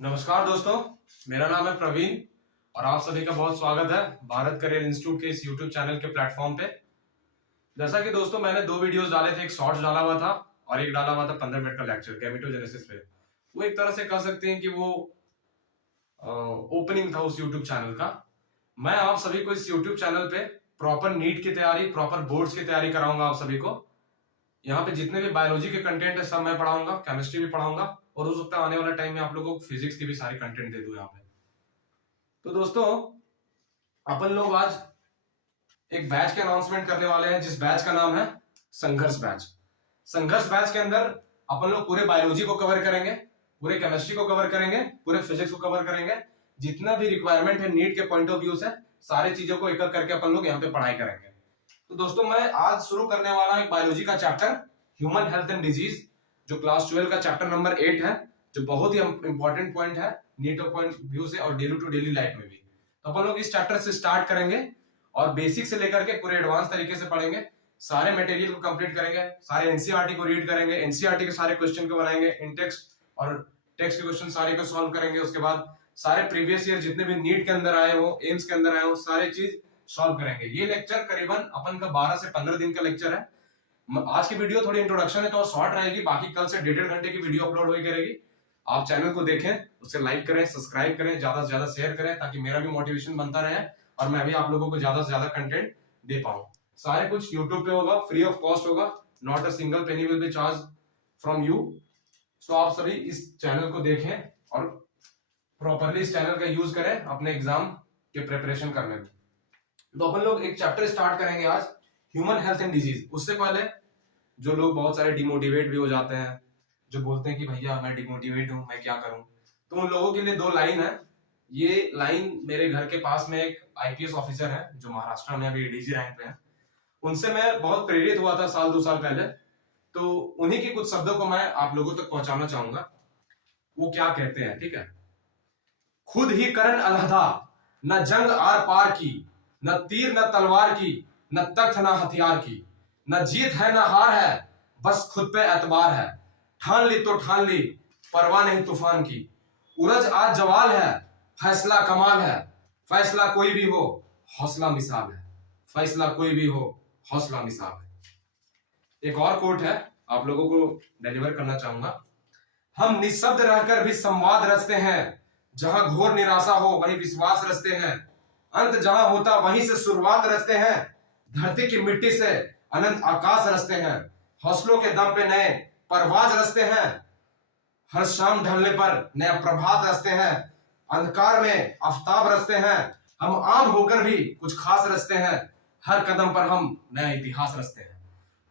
नमस्कार दोस्तों, मेरा नाम है प्रवीण और आप सभी का बहुत स्वागत है भारत करियर इंस्टीट्यूट के इस यूट्यूब चैनल के प्लेटफॉर्म पे। जैसा कि दोस्तों मैंने दो वीडियोस डाले थे, एक शॉर्ट्स डाला हुआ था और एक डाला हुआ था 15 मिनट का लेक्चर गैमेटोजेनेसिस पे। वो एक तरह से कह सकते हैं कि वो ओपनिंग था उस यूट्यूब चैनल का। मैं आप सभी को इस यूट्यूब चैनल पे प्रॉपर नीट की तैयारी, प्रॉपर बोर्ड्स की तैयारी कराऊंगा आप सभी को। यहाँ पे जितने भी बायोलॉजी के कंटेंट है सब मैं पढ़ाऊंगा, केमिस्ट्री भी पढ़ाऊंगा और हो सकता है आने वाले टाइम में आप लोगों को फिजिक्स की भी सारी कंटेंट दे दूं यहाँ पे। तो दोस्तों अपन लोग आज एक बैच के अनाउंसमेंट करने वाले हैं जिस बैच का नाम है संघर्ष बैच। संघर्ष बैच के अंदर अपन लोग पूरे बायोलॉजी को कवर करेंगे, पूरे केमिस्ट्री को कवर करेंगे, पूरे फिजिक्स को कवर करेंगे। जितना भी रिक्वायरमेंट है नीट के पॉइंट ऑफ व्यू से सारी चीजों को एक एक करके अपन लोग यहाँ पे पढ़ाई करेंगे। तो दोस्तों मैं आज शुरू करने वाला हूं एक बायोलॉजी का chapter human health and disease, जो क्लास 12 का चैप्टर नंबर 8 है, जो बहुत ही इंपॉर्टेंट पॉइंट है नीट ऑफ पॉइंट व्यू से और डेली टू डेली लाइफ में भी। तो अपन लोग इस चैप्टर से स्टार्ट करेंगे और बेसिक से लेकर के पूरे एडवांस तरीके से पढ़ेंगे, सारे मटेरियल को कंप्लीट करेंगे, सारे एनसीईआरटी को रीड करेंगे, एनसीईआरटी के सारे क्वेश्चन को बनाएंगे, इन टेक्स्ट और टेक्स्ट के क्वेश्चन सारे को सॉल्व करेंगे। उसके बाद सारे प्रीवियस ईयर जितने भी नीट के अंदर आए हो, एम्स के अंदर आए हो, सारे चीज सॉल्व करेंगे। ये लेक्चर करीबन अपन का 12 से 15 दिन का लेक्चर है। आज की वीडियो थोड़ी इंट्रोडक्शन है तो शॉर्ट रहेगी, बाकी कल से 1.5 घंटे की वीडियो अपलोड हुई करेगी। आप चैनल को देखें, उसे लाइक करें, सब्सक्राइब करें, ज्यादा से ज्यादा शेयर करें ताकि मेरा भी मोटिवेशन बनता रहे और मैं भी आप लोगों को ज्यादा से ज्यादा कंटेंट दे पाऊं। सारे कुछ यूट्यूब पे होगा, फ्री ऑफ कॉस्ट होगा, not a single penny will be charge from you. So आप सभी इस चैनल को देखें और प्रॉपरली इस चैनल का यूज करें अपने एग्जाम के प्रिपरेशन करने में। तो अपन लोग एक चैप्टर स्टार्ट करेंगे आज, ह्यूमन हेल्थ एंड डिजीज। उससे पहले जो लोग बहुत सारे डिमोटिवेट भी हो जाते हैं, जो बोलते हैं कि भैया मैं डिमोटिवेट हूं, मैं क्या करूं, तो उन लोगों के लिए दो लाइन है। ये लाइन मेरे घर के पास में एक आईपीएस ऑफिसर है जो महाराष्ट्र में अभी डीजी रैंक पे है, उनसे मैं बहुत प्रेरित हुआ था साल 2 साल पहले। तो उन्हीं के कुछ शब्दों को मैं आप लोगों तक पहुंचाना चाहूंगा। वो क्या कहते हैं, ठीक है। खुद ही करण अलहदा, न जंग आर पार की, न तीर न तलवार की, न तख्त न हथियार की, न जीत है न हार है, बस खुद पे एतबार है। ठान ली तो ठान ली, परवाह नहीं तूफान की, उरज आज जवाल है, फैसला कमाल है, फैसला कोई भी हो हौसला मिसाल है, फैसला कोई भी हो हौसला मिसाल है। एक और कोट है, आप लोगों को डिलीवर करना चाहूंगा। हम निशब्द रहकर भी संवाद रचते हैं, जहां घोर निराशा हो वहीं विश्वास रचते हैं, अंत जहां होता वहीं से शुरुआत रचते हैं, धरती की मिट्टी से अनंत आकाश रचते हैं, हौसलों के दम पे नए परवाज रचते हैं, हर शाम ढलने पर नया प्रभात रचते हैं, अंधकार में आफताब रचते हैं, हम आम होकर भी कुछ खास रचते हैं, हर कदम पर हम नया इतिहास रचते हैं।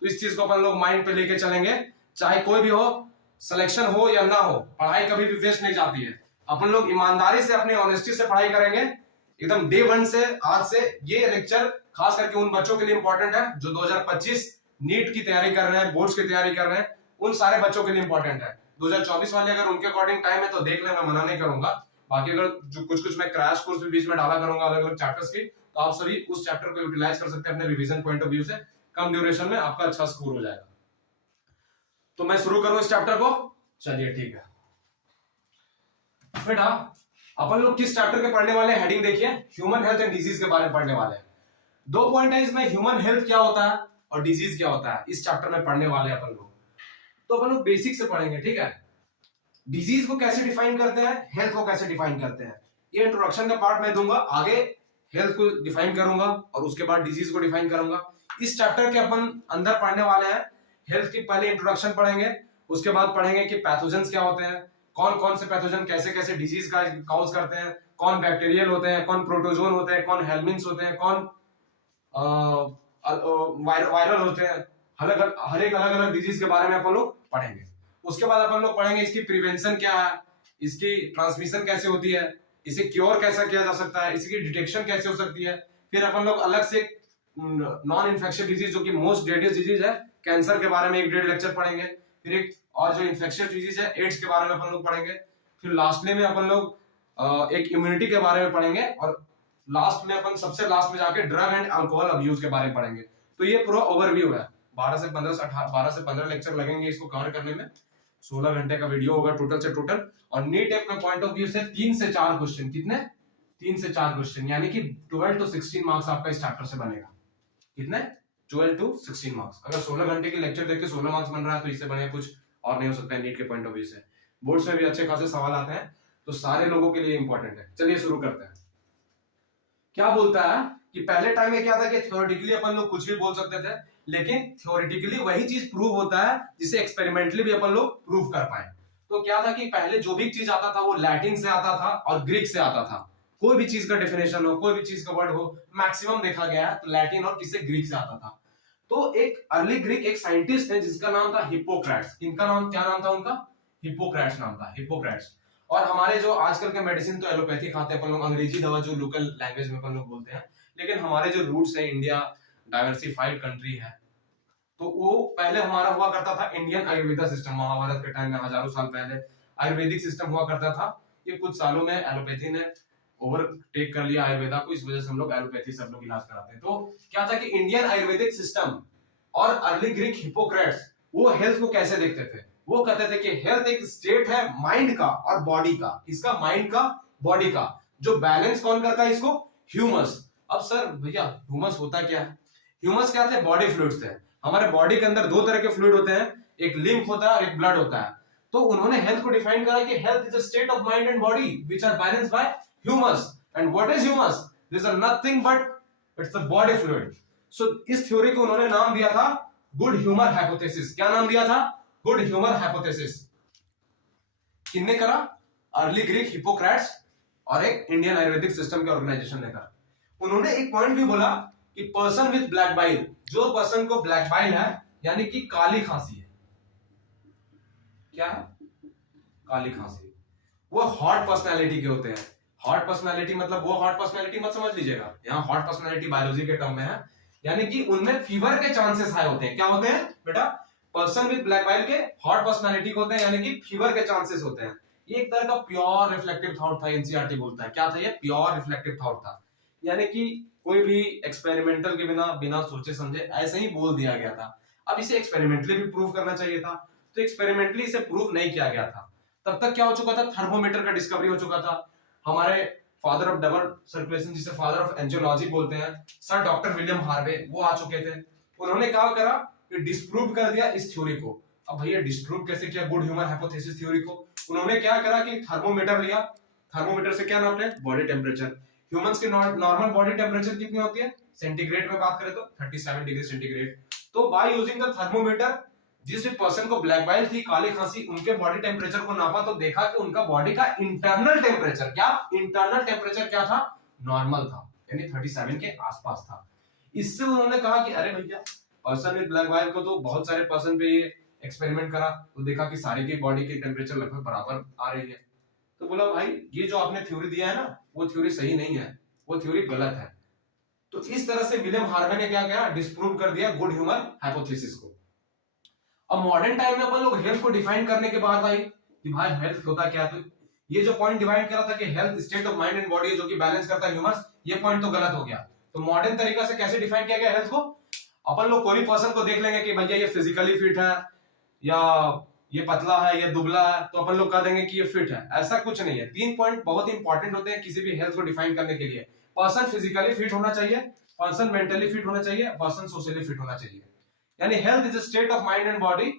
तो इस चीज को अपन लोग माइंड पे लेके चलेंगे, चाहे कोई भी हो, सिलेक्शन हो या ना हो, पढ़ाई कभी भी वेस्ट नहीं जाती है। अपन लोग ईमानदारी से, अपनी ऑनेस्टी से पढ़ाई करेंगे एकदम डे 1 से। आज से ये लेक्चर खास करके उन बच्चों के लिए इंपॉर्टेंट है जो 2025 नीट की तैयारी कर रहे हैं, बोर्ड्स की तैयारी कर रहे हैं, उन सारे बच्चों के लिए इंपॉर्टेंट है। 2024 वाले अगर उनके अकॉर्डिंग टाइम है तो देख ले, मैं मना नहीं करूंगा। बाकी अगर जो कुछ मैं क्रैश कोर्स भी बीच में डाला करूंगा अलग अलग चैप्टर्स की, तो आप सभी उस चैप्टर को यूटिलाइज कर सकते हैं अपने रिवीजन पॉइंट ऑफ व्यू से। कम ड्यूरेशन में आपका अच्छा स्कोर हो जाएगा। तो मैं शुरू करूं इस चैप्टर को, चलिए ठीक है बेटा। अपन लोग किस चैप्टर के पढ़ने वाले हैं, हेडिंग देखिए, ह्यूमन हेल्थ एंड डिजीज के बारे में पढ़ने वाले हैं। 2 पॉइंट है इसमें, ह्यूमन हेल्थ क्या होता है और डिजीज क्या होता है, इस चैप्टर में पढ़ने वाले हैं अपन लोग। तो अपन लोग बेसिक से पढ़ेंगे, ठीक है। डिजीज को कैसे डिफाइन करते हैं, हेल्थ को कैसे डिफाइन करते हैं, ये इंट्रोडक्शन का पार्ट मैं दूंगा। आगे हेल्थ को डिफाइन करूंगा और उसके बाद डिजीज को डिफाइन करूंगा। इस चैप्टर के अपन अंदर पढ़ने वाले हैं हेल्थ की पहले इंट्रोडक्शन पढ़ेंगे, उसके बाद पढ़ेंगे कि पैथोजेंस क्या होते हैं, कौन कौन से पैथोजन कैसे कैसे डिजीज का कॉज करते हैं, कौन बैक्टीरियल होते हैं, कौन प्रोटोजोन होते हैं, कौन हेल्मिन्स होते हैं, कौन वायरल होते हैं। हर एक अलग अलग डिजीज के बारे में अपन लोग पढ़ेंगे। उसके बाद अपन लोग पढ़ेंगे इसकी प्रिवेंशन क्या है, इसकी ट्रांसमिशन कैसे होती है, इसे क्योर कैसा किया जा सकता है, इसकी डिटेक्शन कैसे हो सकती है। फिर अपन लोग अलग से नॉन इन्फेक्शियस डिजीज जो कि मोस्ट डेडलिएस्ट डिजीज है, कैंसर के बारे में 1.5 लेक्चर पढ़ेंगे। फिर एक और जो इन्फेक्शियस डिजीज है एड्स के बारे में अपन लोग पढ़ेंगे। फिर लास्टली में अपन लोग एक इम्यूनिटी के बारे में पढ़ेंगे और लास्ट में अपन सबसे लास्ट में जाके ड्रग एंड अल्कोहल अब्यूज के बारे में पढ़ेंगे। तो ये पूरा ओवरव्यू है। 12 से 15 लेक्चर लगेंगे इसको कवर करने में। 16 घंटे का वीडियो होगा टोटल से टोटल। और नीट टाइप का पॉइंट ऑफ व्यू से 3 से 4 क्वेश्चन, कितने 3 से 4 क्वेश्चन, यानी कि 12 to 16 मार्क्स आपका इस चैप्टर से बनेगा। कितने 12 to 16 मार्क्स। अगर 16 घंटे की लेक्चर देख के 16 मार्क्स बन रहा है तो इससे बढ़िया कुछ और नहीं हो सकता है नीट के पॉइंट ऑफ व्यू से। बोर्ड्स में भी अच्छे खासे सवाल आते हैं, तो सारे लोगों के लिए इंपॉर्टेंट है। चलिए शुरू करते हैं। क्या बोलता है कि पहले टाइम में क्या था कि थ्योरेटिकली अपन लोग कुछ भी बोल सकते थे, लेकिन थ्योरेटिकली वही चीज प्रूव होता है जिसे एक्सपेरिमेंटली भी अपन लोग प्रूव कर पाए। तो क्या था कि पहले जो भी चीज आता था वो लैटिन से आता था और ग्रीक से आता था। कोई भी चीज का डेफिनेशन हो, कोई भी चीज का वर्ड हो, मैक्सिमम देखा गया है तो लैटिन और किससे, ग्रीक से आता था। तो एक अर्ली ग्रीक एक साइंटिस्ट है जिसका नाम था हिप्पोक्रेट्स। इनका नाम क्या नाम था उनका, हिप्पोक्रेट्स नाम था, हिप्पोक्रेट्स। और हमारे जो आजकल के मेडिसिन तो एलोपैथी खाते हैं अपन लोग, अंग्रेजी दवा जो लोकल लैंग्वेज में अपन लोग बोलते हैं, लेकिन हमारे जो रूट्स है, इंडिया डाइवर्सिफाइड कंट्री है, तो वो पहले हमारा हुआ करता था इंडियन आयुर्वेदा सिस्टम। महाभारत के टाइम में हजारों साल पहले आयुर्वेदिक सिस्टम हुआ करता था। ये कुछ सालों में एलोपैथी ने ओवरटेक कर लिया आयुर्वेदा को, इस वजह से हम लोग एलोपैथी से हम लोग इलाज कराते हैं। तो क्या था कि इंडियन आयुर्वेदिक सिस्टम और अर्ली ग्रीक हिप्पोक्रेट्स वो हेल्थ को कैसे देखते थे, वो कहते थे कि हेल्थ एक स्टेट है माइंड का और बॉडी का। इसका माइंड का, बॉडी का, जो बैलेंस कौन करता है इसको, ह्यूमस। अब सर भैया ह्यूमस होता क्या है, ह्यूमस क्या थे, बॉडी फ्लूइड्स थे। हमारे बॉडी के अंदर दो तरह के फ्लूइड होते हैं, एक लिम्फ होता है और एक ब्लड होता है। तो उन्होंने हेल्थ को डिफाइन करा कि health is a state of mind and body which are balanced by humours. And what is humours, this are nothing but it's the body fluid. So इस थ्योरी को उन्होंने नाम दिया था गुड ह्यूमर हाइपोथेसिस। क्या नाम दिया था, गुड ह्यूमर हाइपोथेसिस। किसने करा, अर्ली ग्रीक हिप्पोक्रेट्स और एक इंडियन आयुर्वेदिक सिस्टम के ऑर्गेनाइजेशन ने करा। उन्होंने एक पॉइंट भी बोला कि पर्सन विद ब्लैक बाइल, जो पर्सन को ब्लैक बाइल है यानी कि काली खांसी है, क्या है, काली खांसी, वो हॉट पर्सनालिटी के होते हैं। हॉट पर्सनालिटी मतलब वो हॉट पर्सनालिटी मत समझ लीजिएगा, यहाँ हॉट पर्सनालिटी बायोलॉजी के टर्म में है, यानी कि उनमें फीवर के चांसेस हाई होते हैं। क्या होते हैं बेटा, पर्सन विद ब्लैक बाइल के हॉट पर्सनालिटी होते हैं, यानी कि फीवर के चांसेस होते हैं। ये एक तरह का प्योर रिफ्लेक्टिव थॉट था, एनसीईआरटी बोलता है। क्या था ये, प्योर रिफ्लेक्टिव थॉट था, यानी कि कोई भी एक्सपेरिमेंटल के बिना, बिना सोचे समझे ऐसे ही बोल दिया गया था। अब इसे एक्सपेरिमेंटली भी प्रूव करना चाहिए था, तो एक्सपेरिमेंटली इसे प्रूव नहीं किया गया था। तब तक क्या हो चुका था, थर्मोमीटर का डिस्कवरी हो चुका था। हमारे फादर ऑफ डबल सर्कुलेशन, जिसे फादर ऑफ एंजियोलॉजी बोलते हैं, सर डॉक्टर विलियम हार्वे, वो आ चुके थे। उन्होंने क्या करा कि डिस्प्रूव कर दिया इस थ्योरी को। अब भैया डिस्प्रूव कैसे किया गुड ह्यूमर हाइपोथेसिस थ्योरी को, उन्होंने क्या करा कि थर्मोमीटर लिया, थर्मोमीटर से क्या नापते हैं, बॉडी टेम्परेचर। ह्यूमंस की नॉर्मल बॉडी टेम्परेचर कितनी होती है, सेंटीग्रेड में बात करें तो 37 डिग्री सेंटीग्रेड। तो बाय यूजिंग द थर्मोमीटर, जिस भी पर्सन को ब्लैक बाइल थी, काली खांसी, उनके बॉडी टेम्परेचर को नापा तो देखा कि उनका बॉडी का इंटरनल टेम्परेचर, क्या इंटरनल टेम्परेचर क्या था, नॉर्मल था, यानी 37 के आसपास था। इससे उन्होंने कहा कि अरे भैया पर्सन विद ब्लैक बाइल को तो बहुत सारे पर्सन पे ये एक्सपेरिमेंट करा तो देखा कि सारे की बॉडी की टेम्परेचर लगभग बराबर आ रही है। तो बोला भाई ये जो आपने थ्योरी दिया है ना, वो थ्योरी सही नहीं है, वो थ्योरी गलत है। तो इस तरह से विलियम हार्वे ने क्या किया, डिस्प्रूव कर दिया गुड ह्यूमर हाइपोथेसिस को। अब मॉडर्न टाइम में अपन लोग हेल्थ को डिफाइन करने के बाद आई कि भाई हेल्थ होता क्या, तो ये जो पॉइंट डिवाइड करा था कि health state of mind and body जो कि बैलेंस करता है ह्यूमर्स, ये पॉइंट तो गलत हो गया। तो मॉडर्न तरीका से कैसे डिफाइन किया गया हेल्थ को, अपन लोग कोई पर्सन को देख लेंगे कि भैया ये फिजिकली फिट है या ये पतला है या दुबला है, तो अपन लोग कह देंगे कि ये फिट है। ऐसा कुछ नहीं है। 3 पॉइंट बहुत इंपॉर्टेंट होते हैं किसी भी हेल्थ को डिफाइन करने के लिए। पर्सन फिजिकली फिट होना चाहिए, पर्सन मेंटली फिट होना चाहिए, पर्सन सोशली फिट होना चाहिए। यानी health is a state of mind and body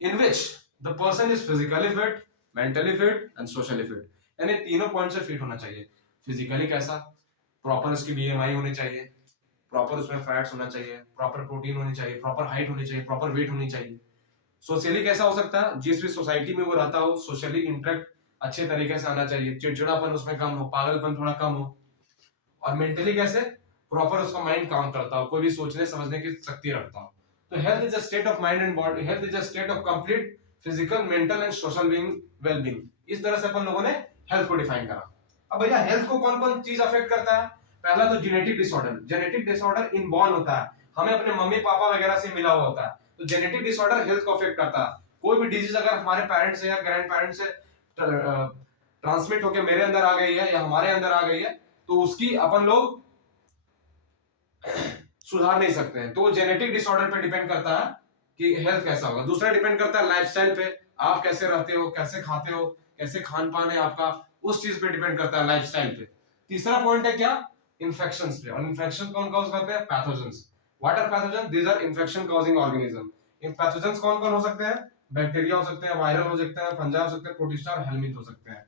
in which the person is physically fit, mentally fit and socially fit। यानी तीनों पॉइंट से फिट होना चाहिए। फिजिकली कैसा, प्रॉपर उसकी बीएमआई होनी चाहिए, प्रॉपर उसमें फैट्स होना चाहिए, प्रॉपर प्रोटीन होनी चाहिए, प्रॉपर हाइट होनी चाहिए, प्रॉपर वेट होनी चाहिए। सोशली कैसा हो सकता है, जिस भी सोसाइटी में वो रहता हो सोशली इंटरेक्ट अच्छे तरीके से आना चाहिए, चिड़चिड़ापन उसमें कम हो, पागलपन थोड़ा कम हो। और मेंटली कैसे, प्रॉपर उसका माइंड काम करता हो, कोई भी सोचने समझने की शक्ति रखता हो। तो health is a state of mind and body, health is a state of complete physical, mental and social being, wellbeing. इस तरह से अपन लोगों ने हेल्थ को डिफाइन करा। अब भैया हेल्थ को कौन कौन चीज अफेक्ट करता है, पहला तो genetic disorder. Genetic disorder inborn होता है, हमें अपने मम्मी पापा वगैरह से मिला हुआ होता है, तो जेनेटिक डिसऑर्डर हेल्थ को अफेक्ट करता है। कोई भी डिजीज अगर हमारे पेरेंट्स से या ग्रैंड पेरेंट्स से ट्रांसमिट होकर मेरे अंदर आ गई है या हमारे अंदर आ गई है, तो उसकी अपन लोग सुधार नहीं सकते हैं। तो जेनेटिक डिसऑर्डर पे डिपेंड करता है कि हेल्थ कैसा होगा। दूसरा डिपेंड करता है लाइफस्टाइल पे, आप कैसे रहते हो, कैसे खाते हो, कैसे खान पान है आपका, उस चीज पे डिपेंड करता है, लाइफस्टाइल पे। तीसरा पॉइंट है क्या, इन्फेक्शंस पे। और इन्फेक्शन कौन कॉज करते हैं, pathogens. What are pathogen, these are infection causing organism. इन पैथोजेंस कौन कौन हो सकते हैं, बैक्टीरिया हो सकते हैं, वायरल हो सकते हैं, फंजा हो सकते हैं, प्रोटिस्टा और हेलमिंथ हो सकते हैं।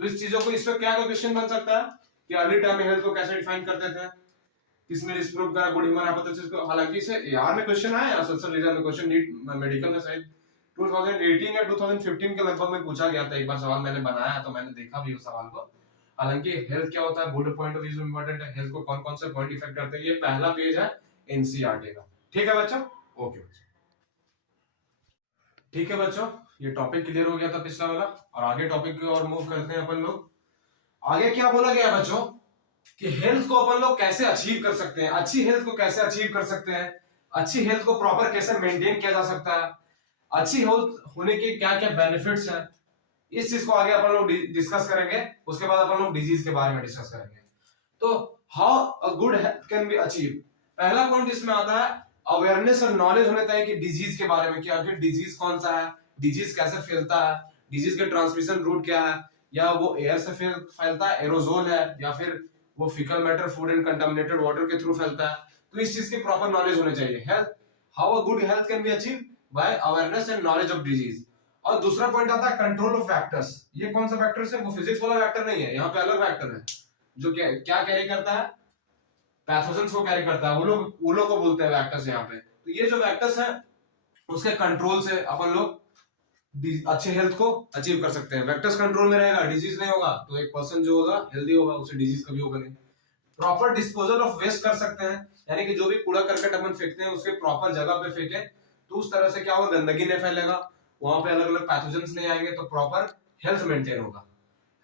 तो इस चीजों को, इसमें क्या क्वेश्चन बन सकता है कि अर्ली टाइम में हेल्थ को कैसे डिफाइन करते थे, किसने डिस्प्रूव करा गुड ह्यूमन हाइपोथेसिस को। हालांकि इसे यार में क्वेश्चन आया, असल रिजल्ट में क्वेश्चन नीट मेडिकल में शायद 2018 या 2015 के लगभग में पूछा गया था। एक बार सवाल मैंने बनाया तो मैंने देखा भी उस सवाल को। हालांकि हेल्थ क्या होता है, good point of view important है, हेल्थ को कौन कौन से पॉइंट इफेक्ट करते हैं, ये पहला पेज है एनसीईआरटी का। ठीक है बच्चों, ओके बच्चों, ठीक है बच्चों, ये टॉपिक क्लियर हो गया था पिछला वाला। और आगे टॉपिक की ओर मूव करते हैं अपन लोग। आगे क्या बोला गया बच्चों कि हेल्थ को अपन लोग कैसे अचीव कर सकते हैं, अच्छी हेल्थ को कैसे अचीव कर सकते हैं, अच्छी हेल्थ को प्रॉपर कैसे मेंटेन किया जा सकता है, अच्छी हेल्थ होने के क्या क्या बेनिफिट्स हैं, इस चीज को आगे अपन लोग डिस्कस करेंगे। उसके बाद अपन लोग डिजीज के बारे में डिस्कस करेंगे। तो how a good health can be achieve, पहला पॉइंट इसमें आता है अवेयरनेस और नॉलेज होने चाहिए कि डिजीज के बारे में, कि आखिर डिजीज कौन सा है, डिजीज कैसे फैलता है, डिजीज के ट्रांसमिशन रूट क्या है, या वो एयर से फैलता है, एरोजोल है, या फिर वो faecal matter, food and contaminated water के थ्रू फैलता है। तो इस चीज की प्रॉपर नॉलेज होनी चाहिए। Health, how a good health can be achieve by awareness and knowledge of disease. और दूसरा पॉइंट आता है कंट्रोल ऑफ फैक्टर्स। ये कौन सा फैक्टर्स है, वो फिजिक्स वाला फैक्टर नहीं है, यहाँ पे अलग फैक्टर है जो क्या कैरी करता है, पैथोजेंस को कैरी करता है। वो लोग को बोलते हैं वेक्टर्स यहाँ पे। तो ये जो वेक्टर्स हैं उसके कंट्रोल से अपन लोग अच्छे हेल्थ को अचीव कर सकते हैं। वेक्टर्स कंट्रोल में रहेगा, डिजीज नहीं होगा, तो एक पर्सन जो होगा हेल्दी होगा, उसे डिजीज कभी होगा नहीं। प्रॉपर डिस्पोजल ऑफ वेस्ट कर सकते हैं, यानी कि जो भी कूड़ा करकट अपन फेंकते हैं उसके प्रॉपर जगह पे फेंके, तो उस तरह से क्या होगा, गंदगी नहीं फैलेगा, वहां पे अलग अलग पैथोजेंस नहीं आएंगे, तो प्रॉपर हेल्थ मेंटेन होगा।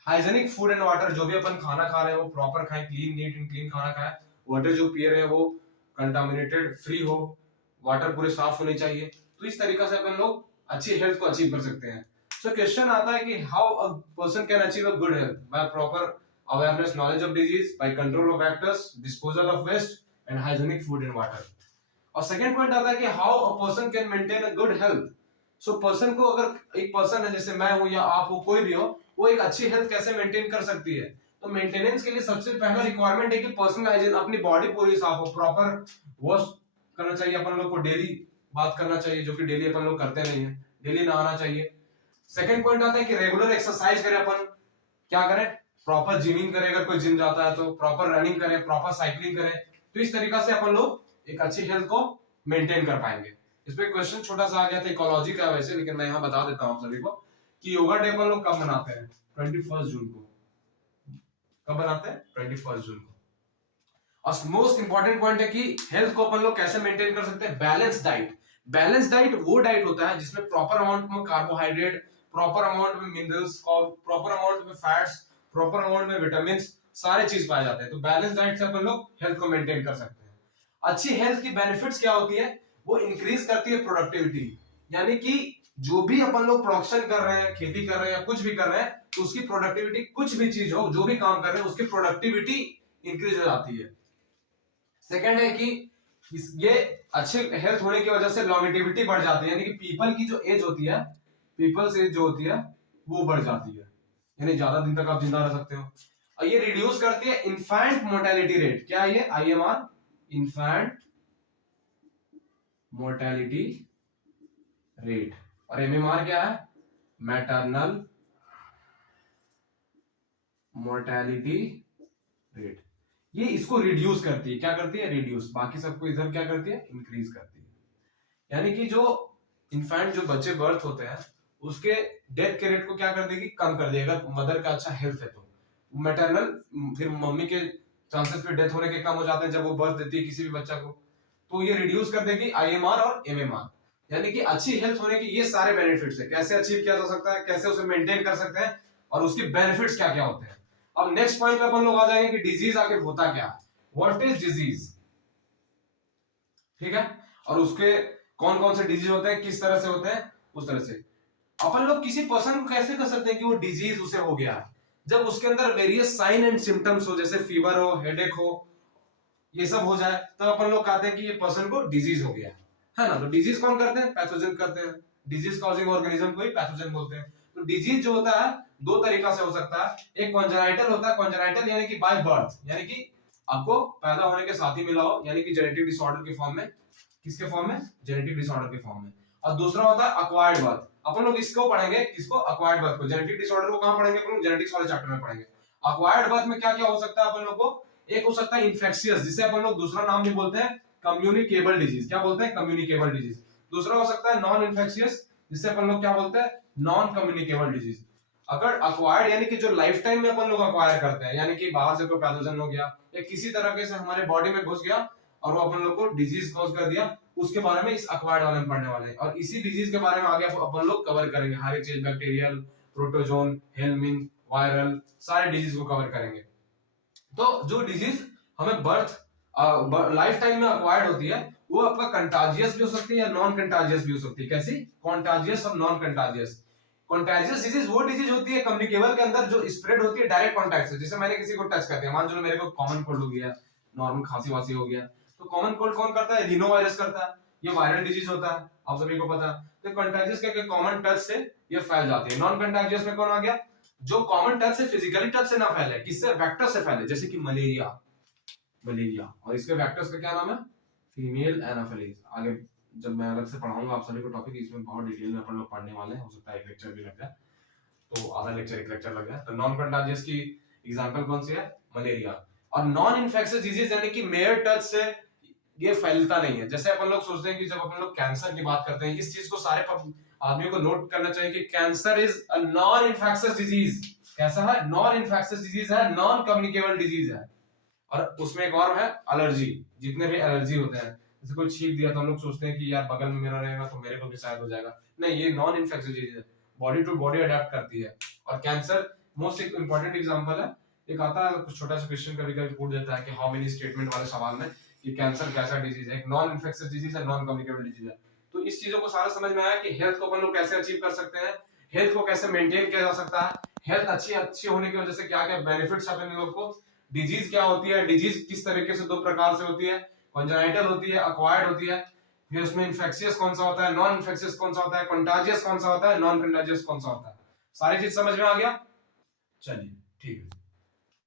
हाइजेनिक फूड एंड वाटर, जो भी अपन खाना खा रहे हैं वो प्रॉपर खाएं, क्लीन नीट एंड क्लीन खाना खाएं। वाटर जो पी रहे हैं वो कंटामिनेटेड फ्री हो, वाटर पूरे साफ होने चाहिए। तो इस तरीके से अपन लोग अच्छी हेल्थ को अचीव कर सकते हैं। सो क्वेश्चन आता है कि how a person can achieve a good health, by proper awareness, knowledge of disease, by control of factors, disposal of waste and hygienic food and water. और सेकंड पॉइंट आता है कि how a person can maintain a good health. So person को, अगर एक person है जैसे मैं हूं या आप हो, कोई भी हो, वो एक अच्छी हेल्थ कैसे मेंटेन कर सकती है। तो मेंटेनेंस के लिए सबसे पहला रिक्वायरमेंट है कि पर्सनल हाइजीन, अपनी बॉडी पूरी साफ हो, प्रॉपर वॉश करना चाहिए अपन लोग को, डेली बात करना चाहिए, जो कि डेली अपन लोग करते नहीं है, डेली नहाना चाहिए। सेकंड पॉइंट आता है कि रेगुलर एक्सरसाइज करें अपन, क्या करें, प्रॉपर जिमिंग करें, अगर कोई जिम जाता है तो प्रॉपर रनिंग करें, प्रॉपर साइकिलिंग करें। तो इस तरीका से अपन लोग एक अच्छी हेल्थ को मेंटेन कर पाएंगे। इस पे क्वेश्चन छोटा सा आ गया था, इकोलॉजी का वैसे, लेकिन मैं यहाँ बता देता हूँ आप सभी को कि योगा डे अपन लोग कब मनाते हैं, 21 जून को। कब बनाते हैं, 21 जून को। और मोस्ट इंपॉर्टेंट पॉइंट है कि हेल्थ को अपन लोग कैसे मेंटेन कर सकते हैं, बैलेंस डाइट। बैलेंस डाइट वो डाइट होता है जिसमें प्रॉपर अमाउंट में कार्बोहाइड्रेट, प्रॉपर अमाउंट में मिनरल्स और प्रॉपर अमाउंट में फैट्स, प्रॉपर अमाउंट में विटामिन, सारे चीज पाए जाते हैं। तो बैलेंस डाइट से अपन लोग हेल्थ को मेंटेन कर सकते हैं। अच्छी हेल्थ की बेनिफिट्स क्या होती है, वो इंक्रीज करती है प्रोडक्टिविटी, यानी कि जो भी अपन लोग प्रोडक्शन कर रहे हैं, खेती कर रहे हैं या कुछ भी कर रहे हैं, तो उसकी प्रोडक्टिविटी, कुछ भी चीज हो, जो भी काम कर रहे हैं उसकी प्रोडक्टिविटी इंक्रीज हो जाती है। सेकंड है कि ये अच्छे हेल्थ होने की वजह से लॉन्गेटिविटी बढ़ जाती है, यानी कि पीपल की जो एज होती है, पीपल्स एज जो होती है वो बढ़ जाती है, यानी ज्यादा दिन तक आप जिंदा रह सकते हो। और ये रिड्यूस करती है इन्फेंट मोर्टेलिटी रेट, क्या है ये, IMR, इन्फेंट मोर्टेलिटी रेट। और MMR क्या है, मैटरनल मोर्टेलिटी रेट। ये इसको रिड्यूस करती है, क्या करती है, रिड्यूस, बाकी सबको इधर क्या करती है, इंक्रीज करती है। यानी कि जो इन्फेंट, जो बच्चे बर्थ होते हैं, उसके डेथ के रेट को क्या कर देगी, कम कर देगा, मदर का अच्छा हेल्थ है तो। मैटरनल, फिर मम्मी के चांसेस पे डेथ होने के कम हो जाते हैं जब वो बर्थ देती है किसी भी बच्चा को, तो ये रिड्यूस कर देगी IMR और MMR। यानी कि अच्छी हेल्थ होने के ये सारे बेनिफिट्स है, कैसे अचीव किया जा सकता है, कैसे उसे मेंटेन कर सकते हैं, और उसके बेनिफिट्स क्या क्या होते हैं। अब नेक्स्ट पॉइंट पे अपन लोग आ जाएंगे कि डिजीज आखिर होता क्या है, व्हाट इज डिजीज, ठीक है, और उसके कौन कौन से डिजीज होते हैं, किस तरह से होते हैं, उस तरह से अपन लोग किसी पर्सन को कैसे कर सकते हैं कि वो डिजीज उसे हो गया है, जब उसके अंदर वेरियस साइन एंड सिम्टम्स हो, जैसे फीवर हो, हेडेक हो, ये सब हो जाए, तब अपन लोग कहते हैं कि ये पर्सन को डिजीज हो गया है ना। तो डिजीज कौन करते हैं, पैथोजन करते हैं। डिजीज कॉजिंग ऑर्गेनिज्म को ही पैथोजन बोलते हैं। तो डिजीज जो होता है दो तरीका से हो सकता है, एक कॉन्जेनाइटल होता है, कॉन्जेनाइटल यानी कि बाय बर्थ, यानी कि आपको पैदा होने के साथ ही मिला हो, यानी कि जेनेटिक डिसऑर्डर के फॉर्म में, किसके फॉर्म में, जेनेटिक डिसऑर्डर के फॉर्म में। और दूसरा होता है अक्वायर्ड बर्थ, अपन लोग इसको पढ़ेंगे, किसको, अक्वायर्ड बर्थ को। जेनेटिक डिसऑर्डर को कहां पढ़ेंगे अपन लोग, जेनेटिक्स वाले चैप्टर में पढ़ेंगे। अक्वायर्ड बर्थ में क्या क्या हो सकता है अपन लोग को, एक हो सकता है इन्फेक्शियस, जिसे अपन लोग दूसरा नाम भी बोलते हैं कम्युनिकेबल डिजीज, क्या बोलते हैं, कम्युनिकेबल डिजीज। दूसरा हो सकता है नॉन इन्फेक्शियस, जिसे अपन लोग क्या बोलते हैं, नॉन कम्युनिकेबल डिजीज। अगर अक्वायर्ड यानी कि जो लाइफ टाइम में अपन लोग अक्वायर करते हैं, यानी कि बाहर से कोई पैथोजन हो गया या किसी तरीके से हमारे बॉडी में घुस गया और वो अपन लोग को डिजीज कॉज कर दिया, उसके बारे में इस अक्वायर्ड वाले में पढ़ने वाले हैं। और इसी डिजीज के बारे में आगे अपन लोग कवर करेंगे, हर एक चीज, बैक्टीरियल, प्रोटोजोन, हेलमिन, वायरल, सारे डिजीज को कवर करेंगे। तो जो डिजीज हमें बर्थ लाइफ टाइम में अक्वायर्ड होती है, वो आपका कंटाजियस भी हो सकती है या नॉन कंटाजियस भी हो सकती है। कैसी, कॉन्टाजियस और नॉन कंटाजियस। कॉन्टाजियस डिजीज वो डिजीज होती है कम्युनिकेबल के अंदर जो स्प्रेड होती है डायरेक्ट कांटेक्ट से, जैसे मैंने किसी को टच कर दिया, मान लो मेरे को कॉमन कोल्ड हो गया, नॉर्मल खांसी वासी हो गया, तो कॉमन कोल्ड कौन करता है, रिनोवायरस करता है, ये वायरल डिजीज होता है, आप सभी को पता है। तो कंटाजियस क्या, कॉमन टच से ये फैल जाती है। नॉन कंटाजियस में कौन आ गया, जो कॉमन टच से, फिजिकली टच से ना फैले, किससे, वेक्टर से फैले, जैसे कि मलेरिया, मलेरिया। और इसके वेक्टर्स का क्या नाम है, फीमेल एनाफिलीज। आगे जब मैं अलग से पढ़ाऊंगा आप सभी को टॉपिक, इसमें बहुत डिटेल में अपन लोग पढ़ने वाले हैं, हो सकता है एक लेक्चर भी लग जाए, तो आधा लेक्चर एक लेक्चर लग जाए। तो नॉन कंटाजियस की एग्जांपल कौन सी है, मलेरिया। और नॉन इन्फेक्शियस डिजीज यानी कि मेयर टच से ये फैलता नहीं है। जैसे अपन लोग सोचते हैं कि जब अपन लोग कैंसर की बात करते हैं, इस चीज को सारे आदमियों को नोट करना चाहिए कि cancer is a non infectious disease. कैसा है, नॉन इन्फेक्शियस डिजीज है, नॉन कम्युनिकेबल डिजीज है। और उसमें एक और है एलर्जी, जितने भी एलर्जी होते हैं, जैसे कोई छींक दिया तो हम लोग सोचते हैं कि यार बगल में मेरा रहेगा तो मेरे को भी शायद हो जाएगा, नहीं, ये नॉन इन्फेक्शियस डिजीज है, बॉडी टू बॉडी अडेप्ट करती है। और कैंसर मोस्ट इंपॉर्टेंट एग्जांपल है, एक आता है कुछ छोटा सा क्वेश्चन कभी कभी पूछ देता है कि हाउ मेनी स्टेटमेंट वाले सवाल में, कि कैंसर कैसा डिजीज है, एक नॉन इन्फेक्शियस डिजीज है, नॉन कम्युनिकेबल डिजीज है। तो इस चीजों को सारा समझ में आया कि हेल्थ को अपन लोग कैसे अचीव कर सकते हैं, हेल्थ को कैसे मेंटेन किया जा सकता है, हेल्थ अच्छी होने की वजह से क्या क्या बेनिफिट्स है अपन लोग को, डिजीज क्या होती है, डिजीज किस तरीके से दो प्रकार से होती है, कॉन्जेनाइटल होती है, अक्वायर्ड होती है, फिर उसमें इन्फेक्शियस कौन सा होता है, नॉन इन्फेक्शियस कौन सा होता है, कंटाजियस कौन सा होता है, नॉन कंटाजियस कौन सा होता है। सारी चीज समझ में आ गया, चलिए ठीक है।